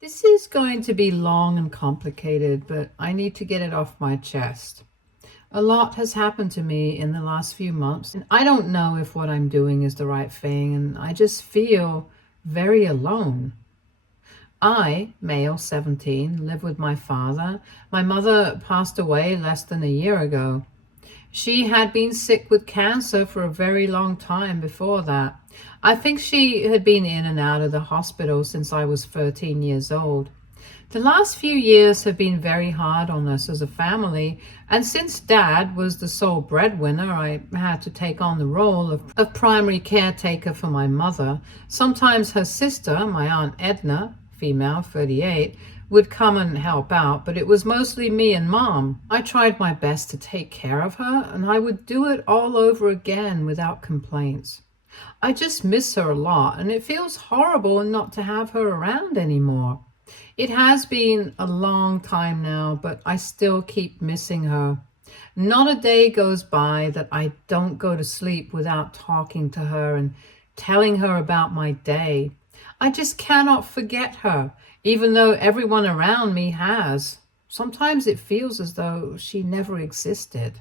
This is going to be long and complicated, but I need to get it off my chest. A lot has happened to me in the last few months, and I don't know if what I'm doing is the right thing, and I just feel very alone. I, male 17, live with my father. My mother passed away less than a year ago. She had been sick with cancer for a very long time before that. I think she had been in and out of the hospital since I was 13 years old. The last few years have been very hard on us as a family, and since Dad was the sole breadwinner, I had to take on the role of primary caretaker for my mother. Sometimes her sister, my Aunt Edna, female, 38, would come and help out, but it was mostly me and Mom. I tried my best to take care of her, and I would do it all over again without complaints. I just miss her a lot, and it feels horrible not to have her around anymore. It has been a long time now, but I still keep missing her. Not a day goes by that I don't go to sleep without talking to her and telling her about my day. I just cannot forget her, even though everyone around me has. Sometimes it feels as though she never existed.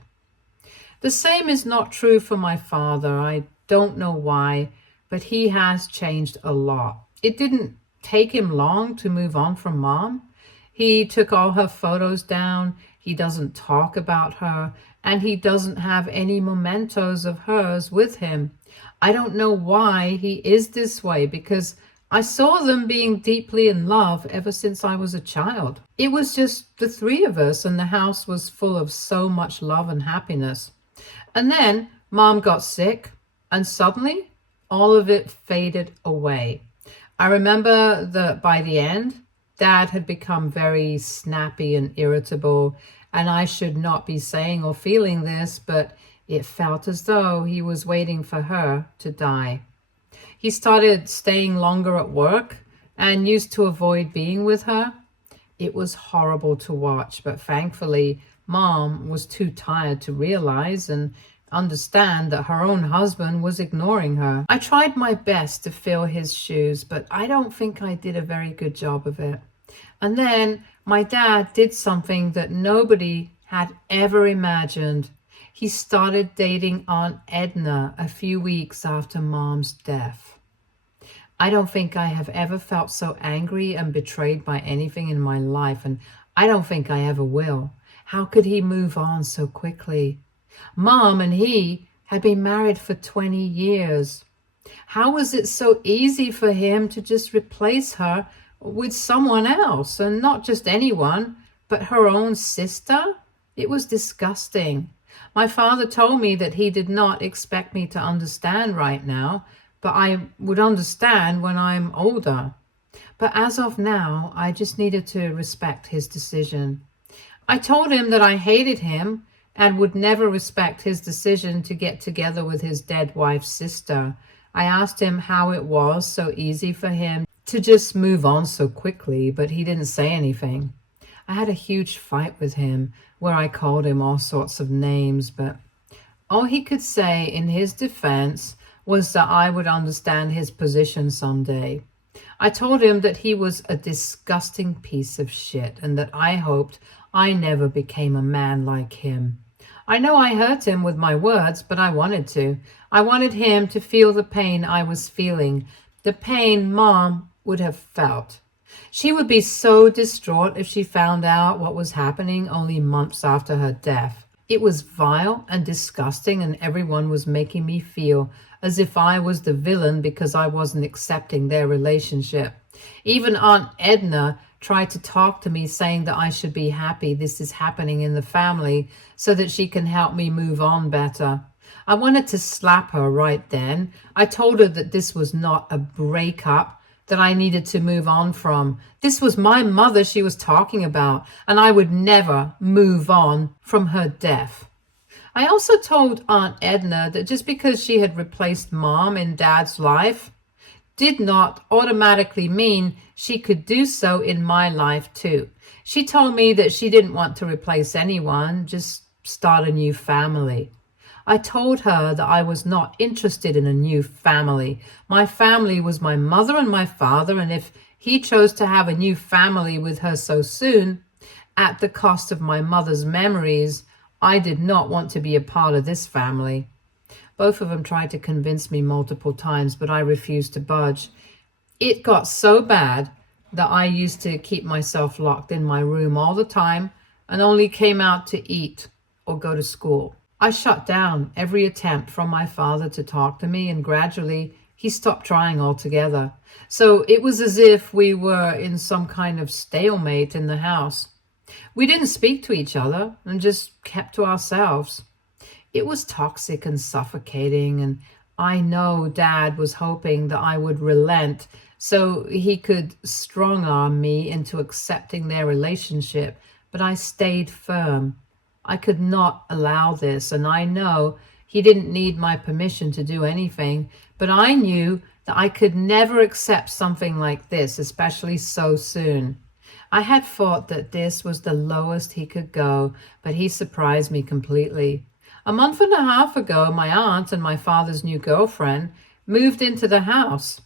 The same is not true for my father. I don't know why, but he has changed a lot. It didn't take him long to move on from Mom. He took all her photos down. He doesn't talk about her, and he doesn't have any mementos of hers with him. I don't know why he is this way, because I saw them being deeply in love ever since I was a child. It was just the three of us, and the house was full of so much love and happiness. And then Mom got sick, and suddenly all of it faded away. I remember that by the end, Dad had become very snappy and irritable, and I should not be saying or feeling this, but it felt as though he was waiting for her to die. He started staying longer at work and used to avoid being with her. It was horrible to watch, but thankfully, Mom was too tired to realize and understand that her own husband was ignoring her. I tried my best to fill his shoes, but I don't think I did a very good job of it. And then my dad did something that nobody had ever imagined. He started dating Aunt Edna a few weeks after Mom's death. I don't think I have ever felt so angry and betrayed by anything in my life, and I don't think I ever will. How could he move on so quickly? Mom and he had been married for 20 years. How was it so easy for him to just replace her with someone else, and not just anyone, but her own sister? It was disgusting. My father told me that he did not expect me to understand right now, but I would understand when I'm older. But as of now, I just needed to respect his decision. I told him that I hated him and would never respect his decision to get together with his dead wife's sister. I asked him how it was so easy for him to just move on so quickly, but he didn't say anything. I had a huge fight with him where I called him all sorts of names, but all he could say in his defense was that I would understand his position someday. I told him that he was a disgusting piece of shit and that I hoped I never became a man like him. I know I hurt him with my words, but I wanted to. I wanted him to feel the pain I was feeling, the pain Mom would have felt. She would be so distraught if she found out what was happening only months after her death. It was vile and disgusting, and everyone was making me feel as if I was the villain because I wasn't accepting their relationship. Even Aunt Edna tried to talk to me, saying that I should be happy this is happening in the family so that she can help me move on better. I wanted to slap her right then. I told her that this was not a breakup that I needed to move on from. This was my mother she was talking about, and I would never move on from her death. I also told Aunt Edna that just because she had replaced Mom in Dad's life did not automatically mean she could do so in my life too. She told me that she didn't want to replace anyone, just start a new family. I told her that I was not interested in a new family. My family was my mother and my father, and if He chose to have a new family with her so soon, at the cost of my mother's memories. I did not want to be a part of this family. Both of them tried to convince me multiple times, but I refused to budge. It got so bad that I used to keep myself locked in my room all the time and only came out to eat or go to school. I shut down every attempt from my father to talk to me, and gradually he stopped trying altogether. So it was as if we were in some kind of stalemate in the house. We didn't speak to each other and just kept to ourselves. It was toxic and suffocating, and I know Dad was hoping that I would relent so he could strong arm me into accepting their relationship, but I stayed firm. I could not allow this, and I know he didn't need my permission to do anything, but I knew that I could never accept something like this, especially so soon. I had thought that this was the lowest he could go, but he surprised me completely. A month and a half ago, my aunt and my father's new girlfriend moved into the house.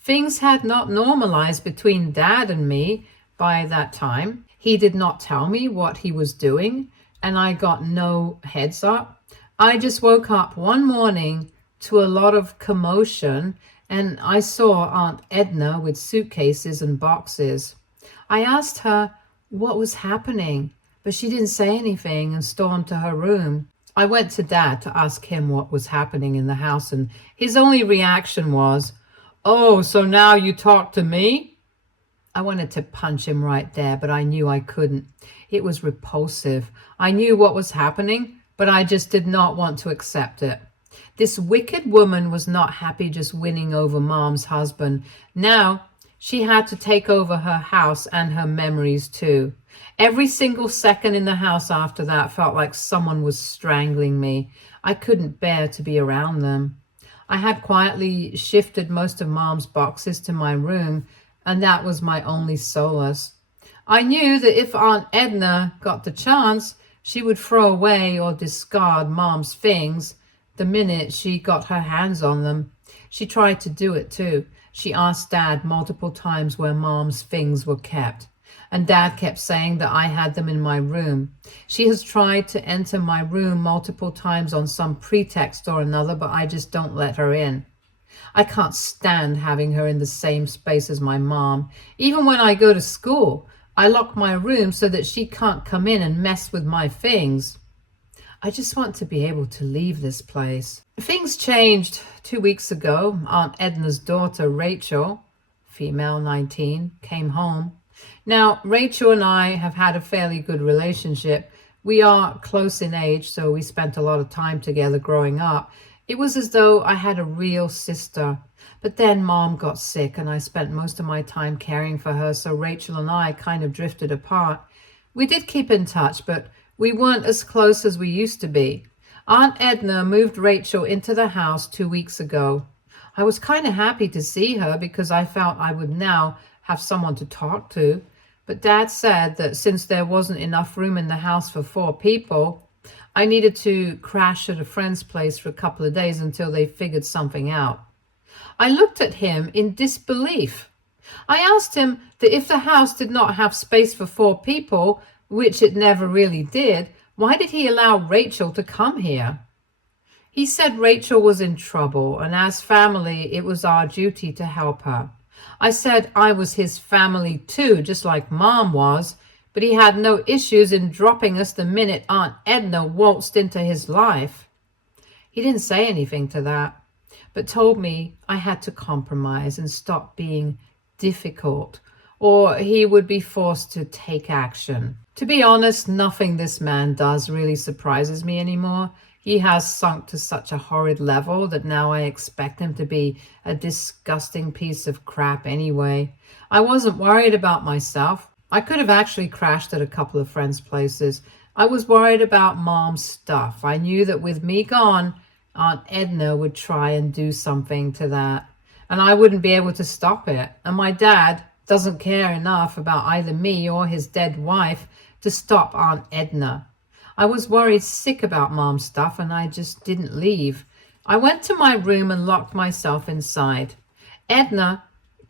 Things had not normalized between Dad and me by that time. He did not tell me what he was doing, and I got no heads up. I just woke up one morning to a lot of commotion, and I saw Aunt Edna with suitcases and boxes. I asked her what was happening, but she didn't say anything and stormed to her room. I went to Dad to ask him what was happening in the house, and his only reaction was, "Oh, so now you talk to me?" I wanted to punch him right there, but I knew I couldn't. It was repulsive. I knew what was happening, but I just did not want to accept it. This wicked woman was not happy just winning over Mom's husband. Now she had to take over her house and her memories too. Every single second in the house after that felt like someone was strangling me. I couldn't bear to be around them. I had quietly shifted most of Mom's boxes to my room, and that was my only solace. I knew that if Aunt Edna got the chance, she would throw away or discard Mom's things the minute she got her hands on them. She tried to do it too. She asked Dad multiple times where Mom's things were kept, and Dad kept saying that I had them in my room. She has tried to enter my room multiple times on some pretext or another, but I just don't let her in. I can't stand having her in the same space as my mom. Even when I go to school, I lock my room so that she can't come in and mess with my things. I just want to be able to leave this place. Things changed 2 weeks ago. Aunt Edna's daughter, Rachel, female 19, came home. Now, Rachel and I have had a fairly good relationship. We are close in age, so we spent a lot of time together growing up. It was as though I had a real sister. But then Mom got sick, and I spent most of my time caring for her, so Rachel and I kind of drifted apart. We did keep in touch, but we weren't as close as we used to be. Aunt Edna moved Rachel into the house 2 weeks ago. I was kind of happy to see her because I felt I would now have someone to talk to. But Dad said that since there wasn't enough room in the house for 4 people, I needed to crash at a friend's place for a couple of days until they figured something out. I looked at him in disbelief. I asked him that if the house did not have space for 4 people, which it never really did, why did he allow Rachel to come here? He said Rachel was in trouble, and as family, it was our duty to help her. I said I was his family too, just like Mom was, but he had no issues in dropping us the minute Aunt Edna waltzed into his life. He didn't say anything to that, but told me I had to compromise and stop being difficult, or he would be forced to take action. To be honest, nothing this man does really surprises me anymore. He has sunk to such a horrid level that now I expect him to be a disgusting piece of crap anyway. I wasn't worried about myself. I could have actually crashed at a couple of friends' places. I was worried about Mom's stuff. I knew that with me gone, Aunt Edna would try and do something to that, and I wouldn't be able to stop it. And my dad doesn't care enough about either me or his dead wife to stop Aunt Edna. I was worried sick about Mom's stuff, and I just didn't leave. I went to my room and locked myself inside. Edna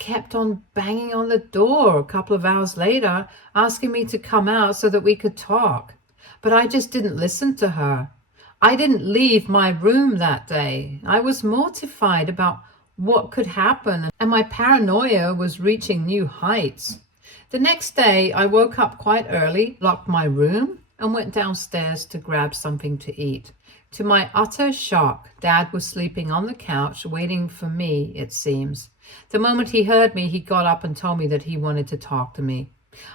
kept on banging on the door a couple of hours later, asking me to come out so that we could talk. But I just didn't listen to her. I didn't leave my room that day. I was mortified about what could happen, and my paranoia was reaching new heights. The next day, I woke up quite early, locked my room, and went downstairs to grab something to eat. To my utter shock, Dad was sleeping on the couch, waiting for me, it seems. The moment he heard me, he got up and told me that he wanted to talk to me.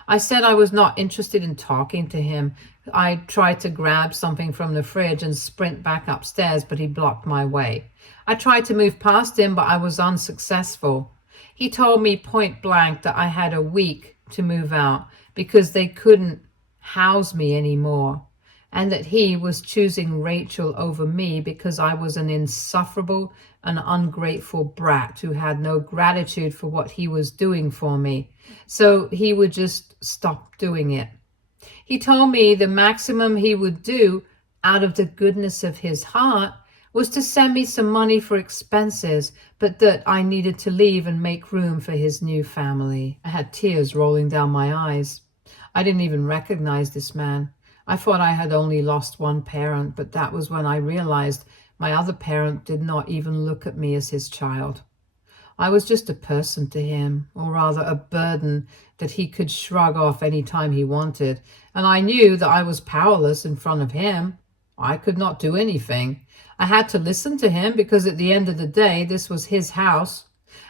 I said I was not interested in talking to him. I tried to grab something from the fridge and sprint back upstairs, but he blocked my way. I tried to move past him, but I was unsuccessful. He told me point blank that I had a week to move out because they couldn't house me anymore, and that he was choosing Rachel over me because I was an insufferable and ungrateful brat who had no gratitude for what he was doing for me. So he would just stop doing it. He told me the maximum he would do out of the goodness of his heart was to send me some money for expenses, but that I needed to leave and make room for his new family. I had tears rolling down my eyes. I didn't even recognize this man. I thought I had only lost one parent, but that was when I realized my other parent did not even look at me as his child. I was just a person to him, or rather a burden that he could shrug off any time he wanted, and I knew that I was powerless in front of him. I could not do anything. I had to listen to him because at the end of the day, this was his house,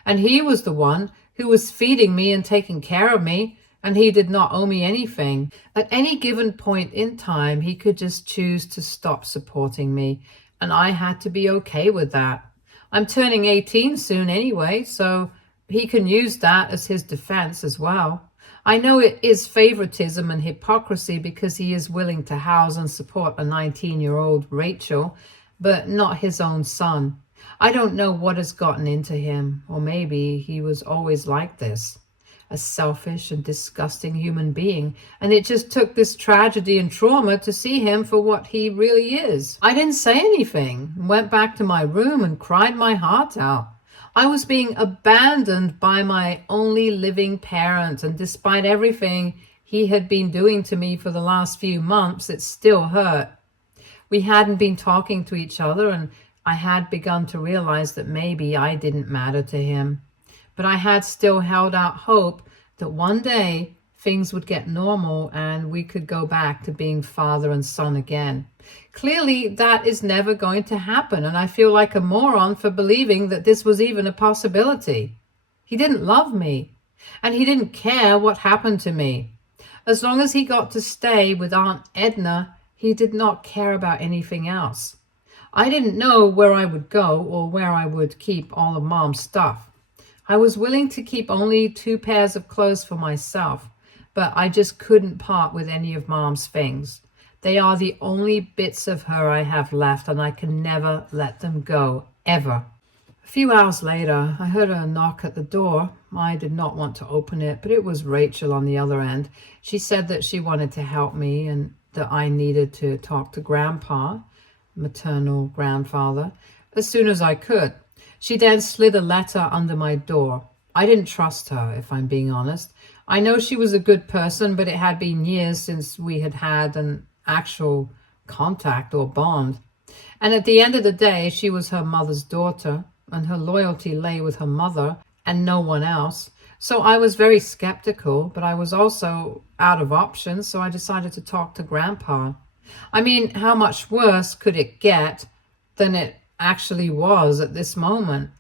and he was the one who was feeding me and taking care of me, and he did not owe me anything. At any given point in time, he could just choose to stop supporting me, and I had to be okay with that. I'm turning 18 soon anyway, so he can use that as his defense as well. I know it is favoritism and hypocrisy because he is willing to house and support a 19-year-old Rachel, but not his own son. I don't know what has gotten into him, or maybe he was always like this, a selfish and disgusting human being, and it just took this tragedy and trauma to see him for what he really is. I didn't say anything, went back to my room and cried my heart out. I was being abandoned by my only living parent, and despite everything he had been doing to me for the last few months, it still hurt. We hadn't been talking to each other, and I had begun to realize that maybe I didn't matter to him. But I had still held out hope that one day things would get normal and we could go back to being father and son again. Clearly, that is never going to happen, and I feel like a moron for believing that this was even a possibility. He didn't love me, and he didn't care what happened to me. As long as he got to stay with Aunt Edna, he did not care about anything else. I didn't know where I would go or where I would keep all of Mom's stuff. I was willing to keep only 2 pairs of clothes for myself, but I just couldn't part with any of Mom's things. They are the only bits of her I have left, and I can never let them go, ever. A few hours later, I heard a knock at the door. I did not want to open it, but it was Rachel on the other end. She said that she wanted to help me and that I needed to talk to Grandpa, maternal grandfather, as soon as I could. She then slid a letter under my door. I didn't trust her, if I'm being honest. I know she was a good person, but it had been years since we had had an actual contact or bond. And at the end of the day, she was her mother's daughter, and her loyalty lay with her mother and no one else. So I was very skeptical, but I was also out of options, so I decided to talk to Grandpa. I mean, how much worse could it get than it actually was at this moment?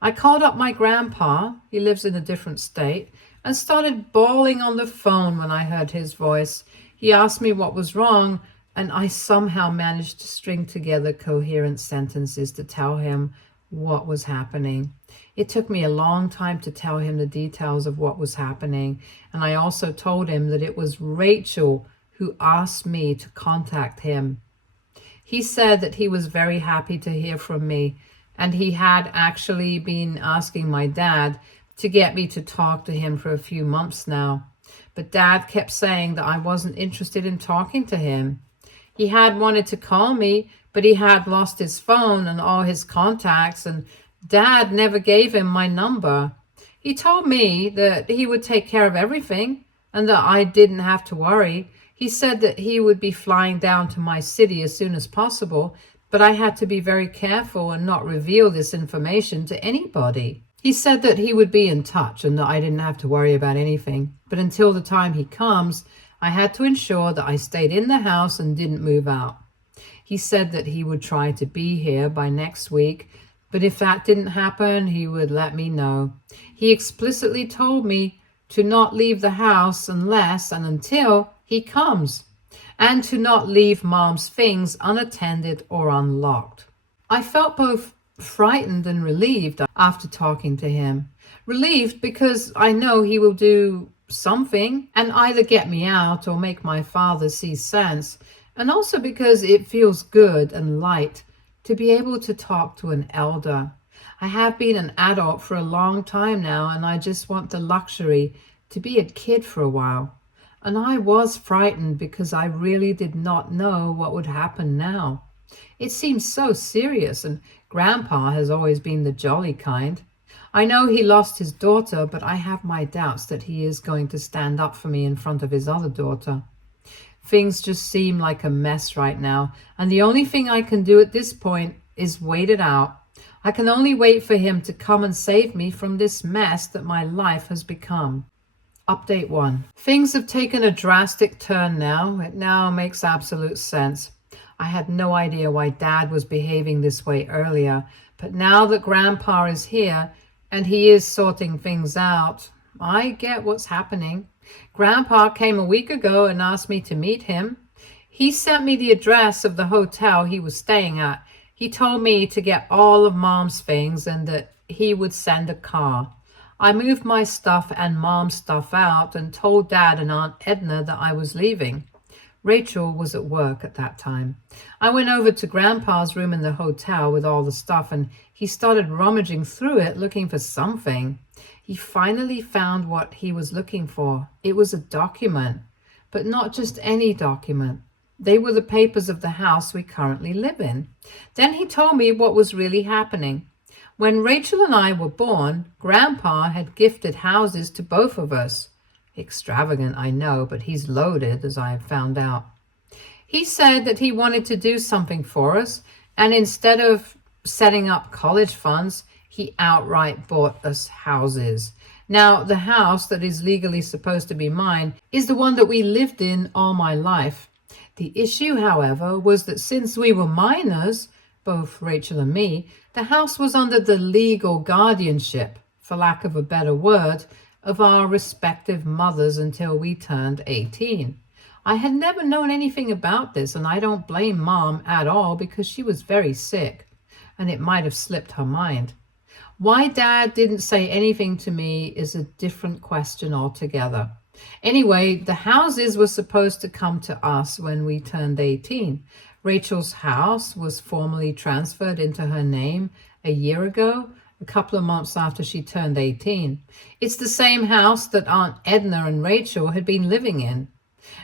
I called up my grandpa, he lives in a different state, and started bawling on the phone when I heard his voice. He asked me what was wrong, and I somehow managed to string together coherent sentences to tell him what was happening. It took me a long time to tell him the details of what was happening, and I also told him that it was Rachel who asked me to contact him. He said that he was very happy to hear from me, and he had actually been asking my dad to get me to talk to him for a few months now. But Dad kept saying that I wasn't interested in talking to him. He had wanted to call me, but he had lost his phone and all his contacts, and Dad never gave him my number. He told me that he would take care of everything and that I didn't have to worry. He said that he would be flying down to my city as soon as possible, but I had to be very careful and not reveal this information to anybody. He said that he would be in touch and that I didn't have to worry about anything. But until the time he comes, I had to ensure that I stayed in the house and didn't move out. He said that he would try to be here by next week, but if that didn't happen, he would let me know. He explicitly told me to not leave the house unless and until he comes, and to not leave Mom's things unattended or unlocked. I felt both frightened and relieved after talking to him. Relieved because I know he will do something and either get me out or make my father see sense, and also because it feels good and light to be able to talk to an elder. I have been an adult for a long time now, and I just want the luxury to be a kid for a while. And I was frightened because I really did not know what would happen now. It seems so serious, and Grandpa has always been the jolly kind. I know he lost his daughter, but I have my doubts that he is going to stand up for me in front of his other daughter. Things just seem like a mess right now, and the only thing I can do at this point is wait it out. I can only wait for him to come and save me from this mess that my life has become. Update 1. Things have taken a drastic turn now. It now makes absolute sense. I had no idea why Dad was behaving this way earlier, but now that Grandpa is here and he is sorting things out, I get what's happening. Grandpa came a week ago and asked me to meet him. He sent me the address of the hotel he was staying at. He told me to get all of Mom's things and that he would send a car. I moved my stuff and Mom's stuff out and told Dad and Aunt Edna that I was leaving. Rachel was at work at that time. I went over to Grandpa's room in the hotel with all the stuff, and he started rummaging through it looking for something. He finally found what he was looking for. It was a document, but not just any document. They were the papers of the house we currently live in. Then he told me what was really happening. When Rachel and I were born, Grandpa had gifted houses to both of us. Extravagant, I know, but he's loaded, as I have found out. He said that he wanted to do something for us, and instead of setting up college funds, he outright bought us houses. Now, the house that is legally supposed to be mine is the one that we lived in all my life. The issue, however, was that since we were minors, both Rachel and me, the house was under the legal guardianship, for lack of a better word, of our respective mothers until we turned 18. I had never known anything about this, and I don't blame Mom at all because she was very sick, and it might have slipped her mind. Why Dad didn't say anything to me is a different question altogether. Anyway, the houses were supposed to come to us when we turned 18. Rachel's house was formally transferred into her name a year ago, a couple of months after she turned 18. It's the same house that Aunt Edna and Rachel had been living in.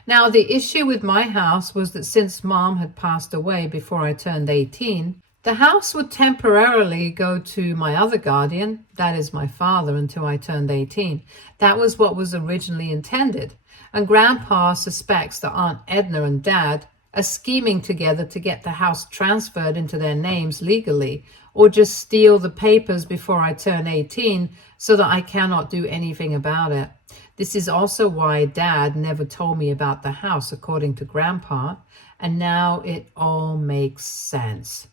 Now, the issue with my house was that since Mom had passed away before I turned 18, the house would temporarily go to my other guardian, that is my father, until I turned 18. That was what was originally intended. And Grandpa suspects that Aunt Edna and Dad are scheming together to get the house transferred into their names legally, or just steal the papers before I turn 18 so that I cannot do anything about it. This is also why Dad never told me about the house, according to Grandpa, and now it all makes sense.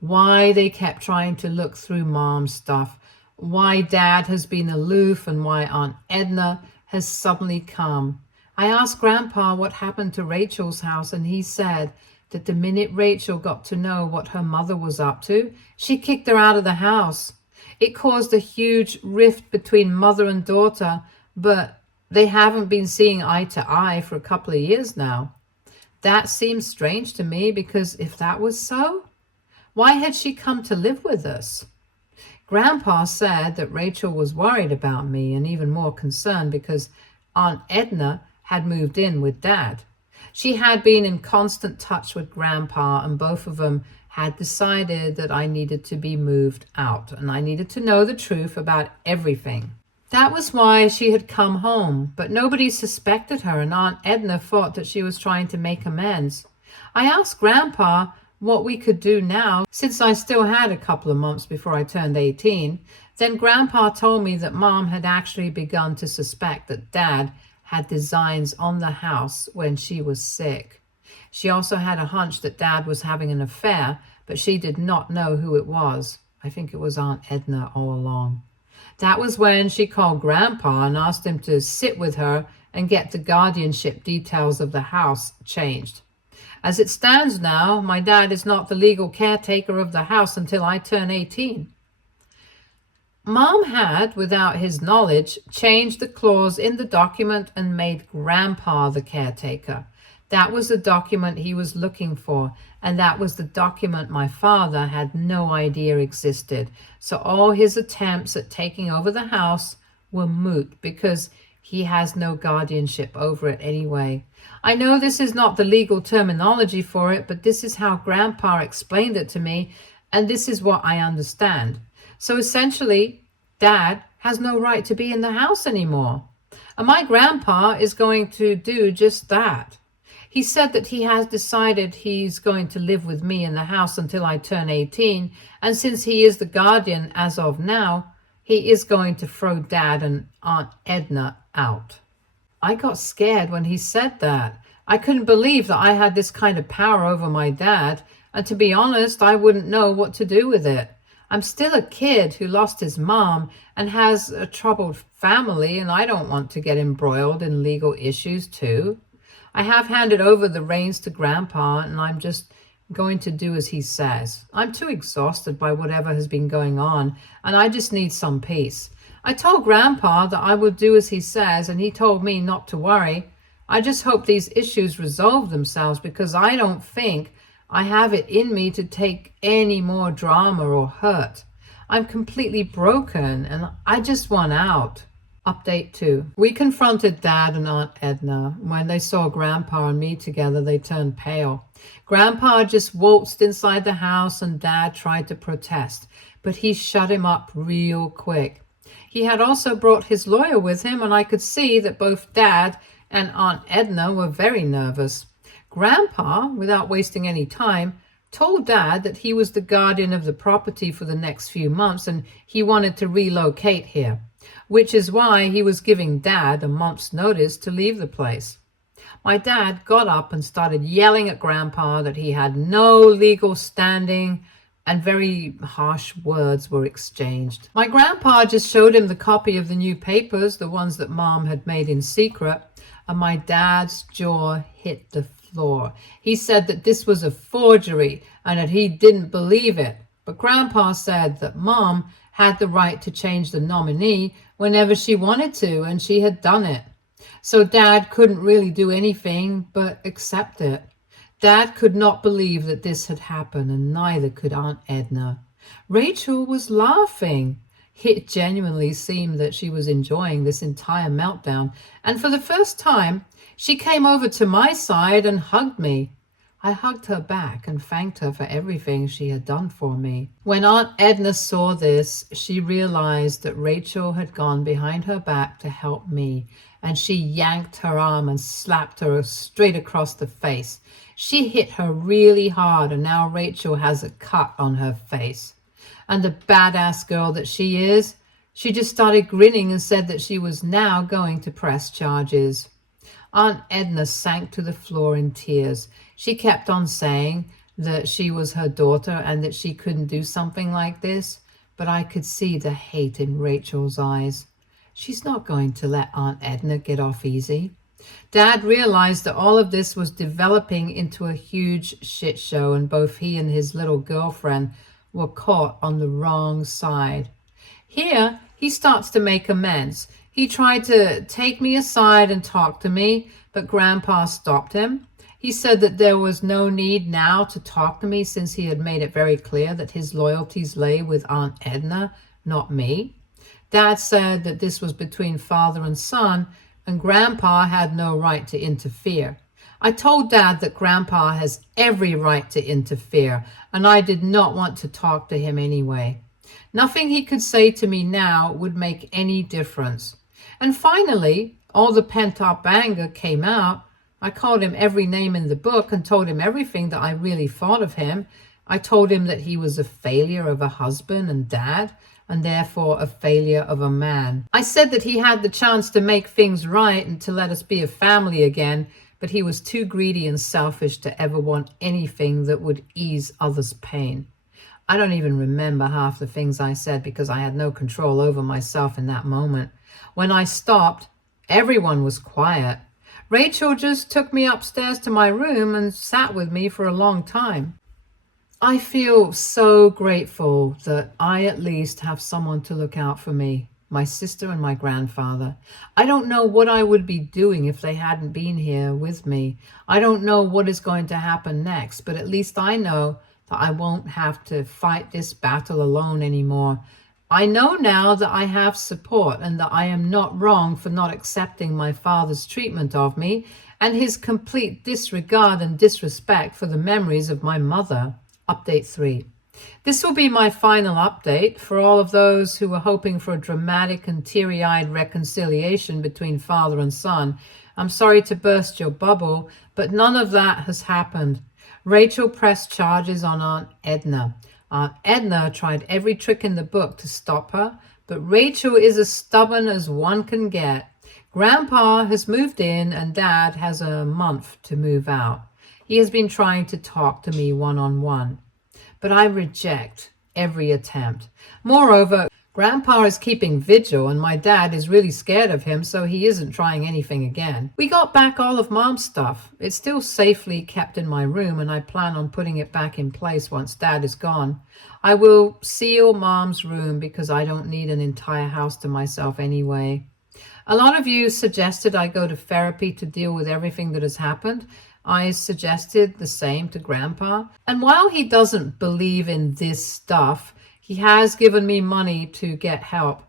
Why they kept trying to look through Mom's stuff, why Dad has been aloof, and why Aunt Edna has suddenly come. I asked Grandpa what happened to Rachel's house, and he said that the minute Rachel got to know what her mother was up to, she kicked her out of the house. It caused a huge rift between mother and daughter, but they haven't been seeing eye to eye for a couple of years now. That seems strange to me, because if that was so, why had she come to live with us? Grandpa said that Rachel was worried about me and even more concerned because Aunt Edna had moved in with Dad. She had been in constant touch with Grandpa, and both of them had decided that I needed to be moved out and I needed to know the truth about everything. That was why she had come home, but nobody suspected her, and Aunt Edna thought that she was trying to make amends. I asked Grandpa what we could do now, since I still had a couple of months before I turned 18. Then Grandpa told me that Mom had actually begun to suspect that Dad had designs on the house when she was sick. She also had a hunch that Dad was having an affair, but she did not know who it was. I think it was Aunt Edna all along. That was when she called Grandpa and asked him to sit with her and get the guardianship details of the house changed. As it stands now, my dad is not the legal caretaker of the house until I turn 18. Mom had, without his knowledge, changed the clause in the document and made Grandpa the caretaker. That was the document he was looking for, and that was the document my father had no idea existed. So all his attempts at taking over the house were moot because he has no guardianship over it anyway. I know this is not the legal terminology for it, but this is how Grandpa explained it to me, and this is what I understand. So essentially, Dad has no right to be in the house anymore. And my grandpa is going to do just that. He said that he has decided he's going to live with me in the house until I turn 18, and since he is the guardian as of now, he is going to throw Dad and Aunt Edna out. I got scared when he said that. I couldn't believe that I had this kind of power over my dad, and to be honest, I wouldn't know what to do with it. I'm still a kid who lost his mom and has a troubled family, and I don't want to get embroiled in legal issues too. I have handed over the reins to Grandpa, and I'm just going to do as he says. I'm too exhausted by whatever has been going on, and I just need some peace. I told Grandpa that I would do as he says, and he told me not to worry. I just hope these issues resolve themselves, because I don't think I have it in me to take any more drama or hurt. I'm completely broken, and I just want out. Update 2. We confronted Dad and Aunt Edna. When they saw Grandpa and me together, they turned pale. Grandpa just waltzed inside the house, and Dad tried to protest, but he shut him up real quick. He had also brought his lawyer with him, and I could see that both Dad and Aunt Edna were very nervous. Grandpa, without wasting any time, told Dad that he was the guardian of the property for the next few months and he wanted to relocate here, which is why he was giving Dad a month's notice to leave the place. My dad got up and started yelling at Grandpa that he had no legal standing, and very harsh words were exchanged. My grandpa just showed him the copy of the new papers, the ones that Mom had made in secret, and my dad's jaw hit the floor. He said that this was a forgery and that he didn't believe it. But Grandpa said that Mom had the right to change the nominee whenever she wanted to, and she had done it. So Dad couldn't really do anything but accept it. Dad could not believe that this had happened, and neither could Aunt Edna. Rachel was laughing. It genuinely seemed that she was enjoying this entire meltdown, and for the first time, she came over to my side and hugged me. I hugged her back and thanked her for everything she had done for me. When Aunt Edna saw this, she realized that Rachel had gone behind her back to help me, and she yanked her arm and slapped her straight across the face. She hit her really hard, and now Rachel has a cut on her face. And the badass girl that she is, she just started grinning and said that she was now going to press charges. Aunt Edna sank to the floor in tears. She kept on saying that she was her daughter and that she couldn't do something like this, but I could see the hate in Rachel's eyes. She's not going to let Aunt Edna get off easy. Dad realized that all of this was developing into a huge shit show, and both he and his little girlfriend were caught on the wrong side. Here, he starts to make amends. He tried to take me aside and talk to me, but Grandpa stopped him. He said that there was no need now to talk to me since he had made it very clear that his loyalties lay with Aunt Edna, not me. Dad said that this was between father and son, and Grandpa had no right to interfere. I told Dad that Grandpa has every right to interfere, and I did not want to talk to him anyway. Nothing he could say to me now would make any difference. And finally, all the pent-up anger came out. I called him every name in the book and told him everything that I really thought of him. I told him that he was a failure of a husband and dad, and therefore a failure of a man. I said that he had the chance to make things right and to let us be a family again, but he was too greedy and selfish to ever want anything that would ease others' pain. I don't even remember half the things I said because I had no control over myself in that moment. When I stopped, everyone was quiet. Rachel just took me upstairs to my room and sat with me for a long time. I feel so grateful that I at least have someone to look out for me, my sister and my grandfather. I don't know what I would be doing if they hadn't been here with me. I don't know what is going to happen next, but at least I know that I won't have to fight this battle alone anymore. I know now that I have support and that I am not wrong for not accepting my father's treatment of me and his complete disregard and disrespect for the memories of my mother. Update 3. This will be my final update for all of those who were hoping for a dramatic and teary-eyed reconciliation between father and son. I'm sorry to burst your bubble, but none of that has happened. Rachel pressed charges on Aunt Edna. Aunt Edna tried every trick in the book to stop her, but Rachel is as stubborn as one can get. Grandpa has moved in and Dad has a month to move out. He has been trying to talk to me one-on-one, but I reject every attempt. Moreover, Grandpa is keeping vigil and my dad is really scared of him, so he isn't trying anything again. We got back all of Mom's stuff. It's still safely kept in my room and I plan on putting it back in place once Dad is gone. I will seal Mom's room because I don't need an entire house to myself anyway. A lot of you suggested I go to therapy to deal with everything that has happened. I suggested the same to Grandpa. And while he doesn't believe in this stuff, he has given me money to get help.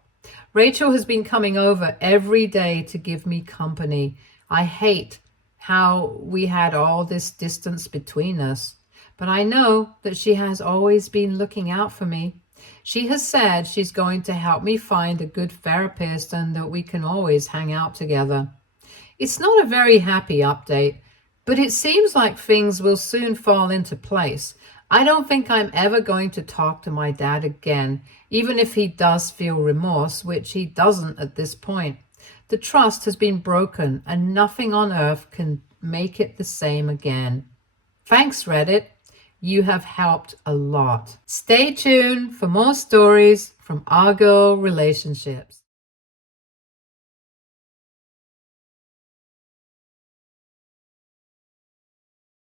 Rachel has been coming over every day to give me company. I hate how we had all this distance between us, but I know that she has always been looking out for me. She has said she's going to help me find a good therapist and that we can always hang out together. It's not a very happy update, but it seems like things will soon fall into place. I don't think I'm ever going to talk to my dad again, even if he does feel remorse, which he doesn't at this point. The trust has been broken and nothing on earth can make it the same again. Thanks, Reddit. You have helped a lot. Stay tuned for more stories from our girl relationships.